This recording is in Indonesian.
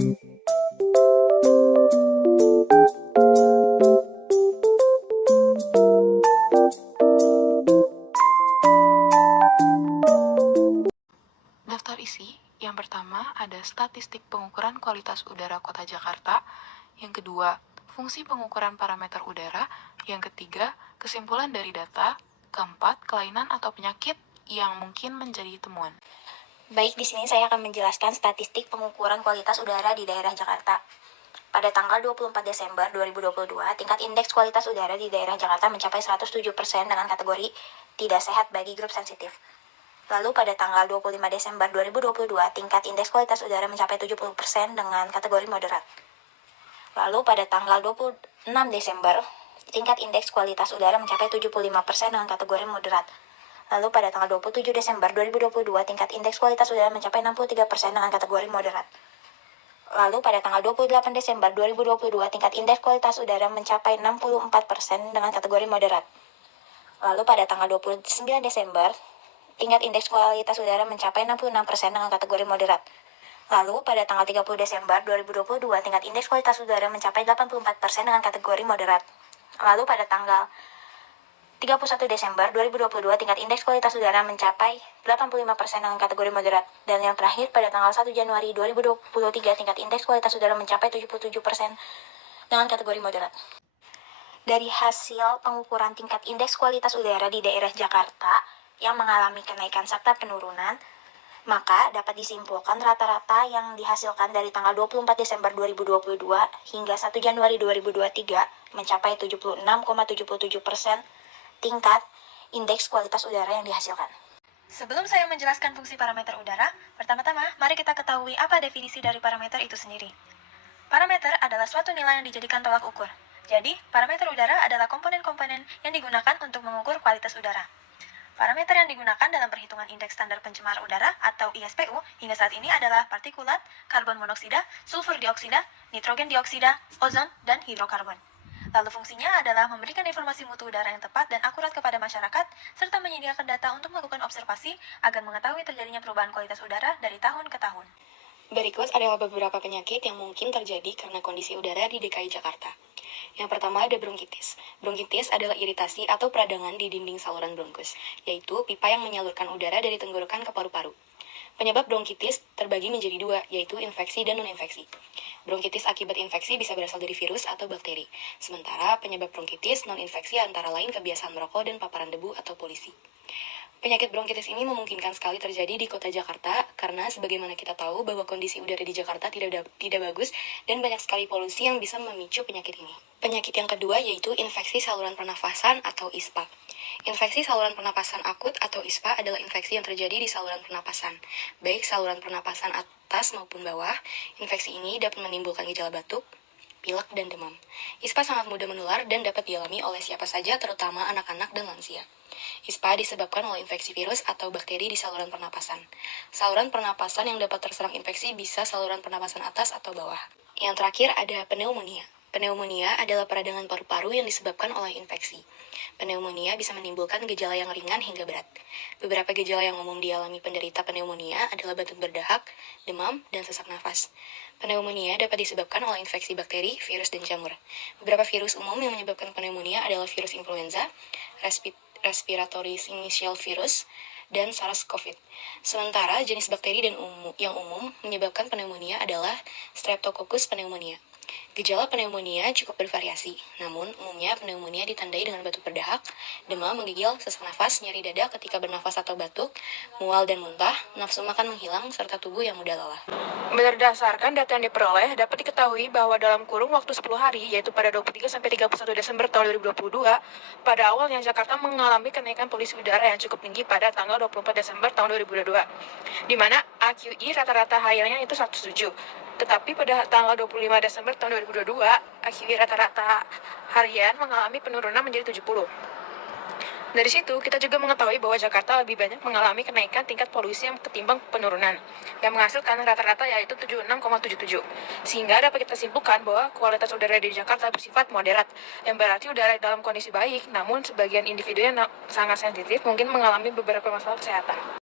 Daftar isi, yang pertama ada statistik pengukuran kualitas udara Kota Jakarta, yang kedua, fungsi pengukuran parameter udara, yang ketiga, kesimpulan dari data, keempat, kelainan atau penyakit yang mungkin menjadi temuan. Baik, di sini saya akan menjelaskan statistik pengukuran kualitas udara di daerah Jakarta. Pada tanggal 24 Desember 2022, tingkat indeks kualitas udara di daerah Jakarta mencapai 107% dengan kategori tidak sehat bagi grup sensitif. Lalu pada tanggal 25 Desember 2022, tingkat indeks kualitas udara mencapai 70% dengan kategori moderat. Lalu pada tanggal 26 Desember, tingkat indeks kualitas udara mencapai 75% dengan kategori moderat. Lalu pada tanggal 27 Desember 2022, tingkat indeks kualitas udara mencapai 63% dengan kategori moderat. Lalu pada tanggal 28 Desember 2022, tingkat indeks kualitas udara mencapai 64% dengan kategori moderat. Lalu pada tanggal 29 Desember, tingkat indeks kualitas udara mencapai 66% dengan kategori moderat. Lalu pada tanggal 30 Desember 2022, tingkat indeks kualitas udara mencapai 84% dengan kategori moderat. Lalu pada tanggal 31 Desember 2022, tingkat indeks kualitas udara mencapai 85% dengan kategori moderat. Dan yang terakhir, pada tanggal 1 Januari 2023, tingkat indeks kualitas udara mencapai 77% dengan kategori moderat. Dari hasil pengukuran tingkat indeks kualitas udara di daerah Jakarta yang mengalami kenaikan serta penurunan, maka dapat disimpulkan rata-rata yang dihasilkan dari tanggal 24 Desember 2022 hingga 1 Januari 2023 mencapai 76,77% tingkat indeks kualitas udara yang dihasilkan. Sebelum saya menjelaskan fungsi parameter udara, pertama-tama mari kita ketahui apa definisi dari parameter itu sendiri. Parameter adalah suatu nilai yang dijadikan tolak ukur. Jadi, parameter udara adalah komponen-komponen yang digunakan untuk mengukur kualitas udara. Parameter yang digunakan dalam perhitungan indeks standar pencemar udara atau ISPU hingga saat ini adalah partikulat, karbon monoksida, sulfur dioksida, nitrogen dioksida, ozon, dan hidrokarbon. Lalu fungsinya adalah memberikan informasi mutu udara yang tepat dan akurat kepada masyarakat, serta menyediakan data untuk melakukan observasi agar mengetahui terjadinya perubahan kualitas udara dari tahun ke tahun. Berikut adalah beberapa penyakit yang mungkin terjadi karena kondisi udara di DKI Jakarta. Yang pertama ada bronkitis. Bronkitis adalah iritasi atau peradangan di dinding saluran bronkus, yaitu pipa yang menyalurkan udara dari tenggorokan ke paru-paru. Penyebab bronkitis terbagi menjadi dua, yaitu infeksi dan non-infeksi. Bronkitis akibat infeksi bisa berasal dari virus atau bakteri, sementara penyebab bronkitis non-infeksi antara lain kebiasaan merokok dan paparan debu atau polusi. Penyakit bronkitis ini memungkinkan sekali terjadi di kota Jakarta karena sebagaimana kita tahu bahwa kondisi udara di Jakarta tidak bagus dan banyak sekali polusi yang bisa memicu penyakit ini. Penyakit yang kedua yaitu infeksi saluran pernafasan atau ISPA. Infeksi saluran pernapasan akut atau ISPA adalah infeksi yang terjadi di saluran pernapasan, baik saluran pernapasan atas maupun bawah. Infeksi ini dapat menimbulkan gejala batuk, pilek, dan demam. ISPA sangat mudah menular dan dapat dialami oleh siapa saja, terutama anak-anak dan lansia. ISPA disebabkan oleh infeksi virus atau bakteri di saluran pernapasan. Saluran pernapasan yang dapat terserang infeksi bisa saluran pernapasan atas atau bawah. Yang terakhir ada pneumonia. Pneumonia adalah peradangan paru-paru yang disebabkan oleh infeksi. Pneumonia bisa menimbulkan gejala yang ringan hingga berat. Beberapa gejala yang umum dialami penderita pneumonia adalah batuk berdahak, demam, dan sesak nafas. Pneumonia dapat disebabkan oleh infeksi bakteri, virus, dan jamur. Beberapa virus umum yang menyebabkan pneumonia adalah virus influenza, respiratory syncytial virus, dan SARS-CoV. Sementara jenis bakteri yang umum menyebabkan pneumonia adalah Streptococcus pneumonia. Gejala pneumonia cukup bervariasi, namun umumnya pneumonia ditandai dengan batuk berdahak, demam, menggigil, sesak nafas, nyeri dada ketika bernafas atau batuk, mual dan muntah, nafsu makan menghilang, serta tubuh yang mudah lelah. Berdasarkan data yang diperoleh, dapat diketahui bahwa dalam kurun waktu 10 hari, yaitu pada 23-31 Desember tahun 2022, pada awalnya Jakarta mengalami kenaikan polusi udara yang cukup tinggi pada tanggal 24 Desember tahun 2022, di mana AQI rata-rata hariannya itu 107. Tetapi pada tanggal 25 Desember tahun 2022, AQI rata-rata harian mengalami penurunan menjadi 70. Dari situ, kita juga mengetahui bahwa Jakarta lebih banyak mengalami kenaikan tingkat polusi yang ketimbang penurunan, yang menghasilkan rata-rata yaitu 76,77. Sehingga dapat kita simpulkan bahwa kualitas udara di Jakarta bersifat moderat, yang berarti udara dalam kondisi baik, namun sebagian individu yang sangat sensitif mungkin mengalami beberapa masalah kesehatan.